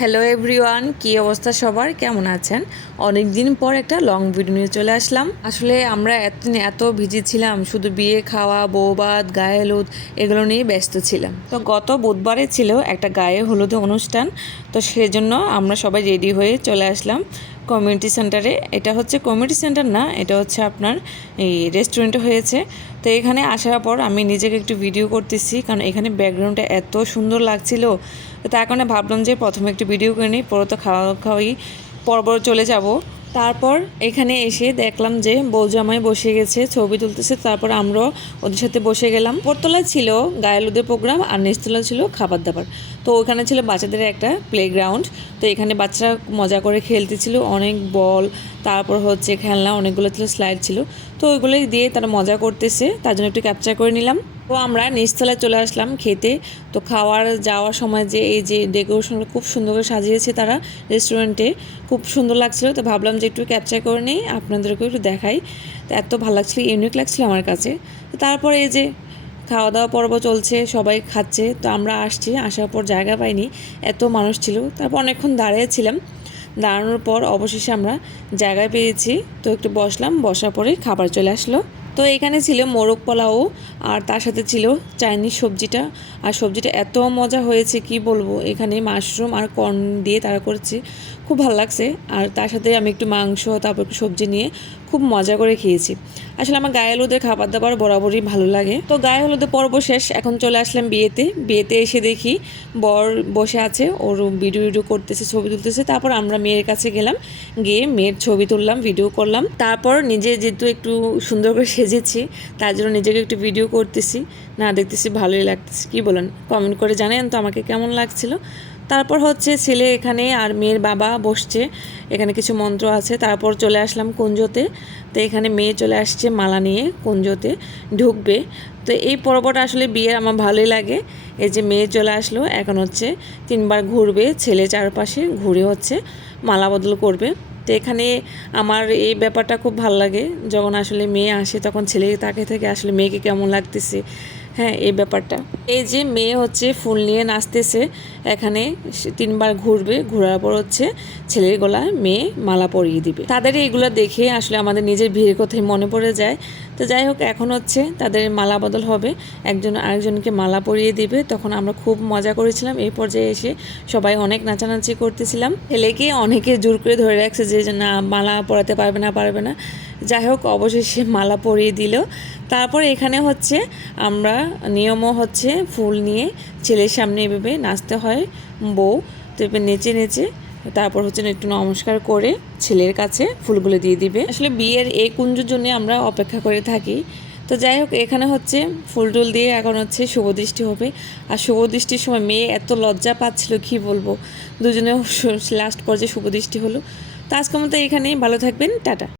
Hello everyone, কী অবস্থা সবার, কেমন আছেন? অনেক দিন পর একটা লং ভিডিও নিয়ে চলে আসলাম। আসলে আমরা এতদিন এত বিজি ছিলাম, শুধু বিয়ে, খাওয়া, বৌভাত, গায়ে হলুদ এগুলো নিয়ে ব্যস্ত ছিলাম। তো গত বুধবারে ছিল একটা গায়ে হলুদে অনুষ্ঠান, তো সেজন্য আমরা সবাই রেডি হয়ে চলে আসলাম কমিউনিটি সেন্টারে। এটা হচ্ছে কমিউনিটি সেন্টার না, এটা হচ্ছে আপনার এই রেস্টুরেন্টে হয়েছে। তো এখানে আসার পর আমি নিজেকে একটু ভিডিও করতেছি, কারণ এখানে ব্যাকগ্রাউন্ডটা এত সুন্দর লাগছিল। তো তার কারণে ভাবলাম যে প্রথমে একটু ভিডিও করে নিই, পরে তো খাওয়াই পর্ব চলে যাব। তারপর এখানে এসে দেখলাম যে বৌজামাই বসে গেছে, ছবি তুলতেছে। তারপর আমরাও ওদের সাথে বসে গেলাম। উপরতলায় ছিল গায়ে হলুদের প্রোগ্রাম আর নিচতলায় ছিল খাবার দাবার। তো ওখানে ছিল বাচ্চাদের একটা প্লেগ্রাউন্ড। তো এখানে বাচ্চারা মজা করে খেলতেছিল, অনেক বল, তারপর হচ্ছে খেলনা, অনেকগুলো ছিল, স্লাইড ছিল। তো ওইগুলোই দিয়ে তারা মজা করতেছে, তার জন্য একটু ক্যাপচার করে নিলাম। তো আমরা নিচতলায় চলে আসলাম খেতে। তো খাওয়ার যাওয়ার সময় যে এই যে ডেকোরেশনটা খুব সুন্দর করে সাজিয়েছে তারা রেস্টুরেন্টে, খুব সুন্দর লাগছিল। তো ভাবলাম যে একটু ক্যাপচার করে নিই, আপনাদেরকেও একটু দেখাই। তো এত ভালো লাগছিল, ইউনিক লাগছিল আমার কাছে। তো তারপরে এই যে খাওয়া দাওয়া পর্ব চলছে, সবাই খাচ্ছে। তো আমরা আসছি, আসার পর জায়গা পাইনি, এত মানুষ ছিল। তারপর অনেকক্ষণ দাঁড়িয়েছিলাম, দাঁড়ানোর পর অবশেষে আমরা জায়গায় পেয়েছি। তো একটু বসলাম, বসার পরে খাবার চলে আসলো। তো এখানে ছিল মোরগ পোলাও, আর তার সাথে ছিল চাইনিজ সবজিটা। আর সবজিটা এত মজা হয়েছে কি বলবো, এখানে মাশরুম আর কর্ন দিয়ে তারা করেছে, খুব ভালো লাগছে। আর তার সাথে আমি একটু মাংস, তারপর একটু সবজি নিয়ে খুব মজা করে খেয়েছি। আসলে আমার গায়ে হলুদের খাবার দাবার বরাবরই ভালো লাগে। তো গায়ে হলুদের পর্ব শেষ, এখন চলে আসলাম বিয়েতে এসে দেখি বর বসে আছে, ওর ভিডিও করতেছে, ছবি তুলতেছে। তারপর আমরা মেয়ের কাছে গেলাম, গিয়ে মেয়ের ছবি তুললাম, ভিডিও করলাম। তারপর নিজে যেহেতু একটু সুন্দর করে সেজেছি, তার জন্য নিজেকে একটু ভিডিও করতেছি, না দেখতেছি ভালোই লাগতেছে। কি বলেন, কমেন্ট করে জানেন তো আমাকে কেমন লাগছিল। তারপর হচ্ছে ছেলে এখানে আর মেয়ের বাবা বসছে, এখানে কিছু মন্ত্র আছে। তারপর চলে আসলাম কুঞ্জতে। তো এখানে মেয়ে চলে আসছে মালা নিয়ে, কুঞ্জতে ঢুকবে। তো এই পর্বটা আসলে বিয়ের আমার ভালোই লাগে। এই যে মেয়ে চলে আসলো, এখন হচ্ছে 3বার ঘুরবে, ছেলে চারপাশে ঘুরে হচ্ছে মালা বদল করবে। তো এখানে আমার এই ব্যাপারটা খুব ভালো লাগে, যখন আসলে মেয়ে আসে তখন ছেলে তাকে থেকে আসলে মেয়েকে কেমন লাগতেছে, হ্যাঁ এই ব্যাপারটা। এই যে মেয়ে হচ্ছে ফুল নিয়ে নাচতেছে, এখানে 3বার ঘুরবে, ঘোরার পর হচ্ছে ছেলের গলায় মেয়ে মালা পরিয়ে দিবে। তাদের এইগুলো দেখে আসলে আমাদের নিজের ভিড়ের কথাই মনে পড়ে যায়। তো যাই হোক, এখন হচ্ছে তাদের মালা বদল হবে, একজন আরেকজনকে মালা পরিয়ে দিবে। তখন আমরা খুব মজা করেছিলাম। এই পর্যায়ে এসে সবাই অনেক নাচানাচি করতেছিলাম। ছেলেকে অনেকে জোর করে ধরে রাখছে যে না, মালা পরাতে পারবে না। যাই হোক, অবশেষে মালা পরিয়ে দিল। তারপর এখানে হচ্ছে আমরা নিয়মও হচ্ছে ফুল নিয়ে ছেলের সামনে এভাবে নাচতে হয় বউ। তো এবার নেচে নেচে তারপর হচ্ছে একটু নমস্কার করে ছেলের কাছে ফুলগুলো দিয়ে দিবে। আসলে বিয়ের এই কুঞ্জের জন্য আমরা অপেক্ষা করে থাকি। তো যাই হোক, এখানে হচ্ছে ফুল টুল দিয়ে এখন হচ্ছে শুভদৃষ্টি হবে। আর শুভদৃষ্টির সময় মেয়ে এত লজ্জা পাচ্ছিল কি বলবো, দুজনে লাস্ট পর্যায়ে শুভদৃষ্টি হলো। তো আজকের মতো এখানেই, ভালো থাকবেন, টাটা।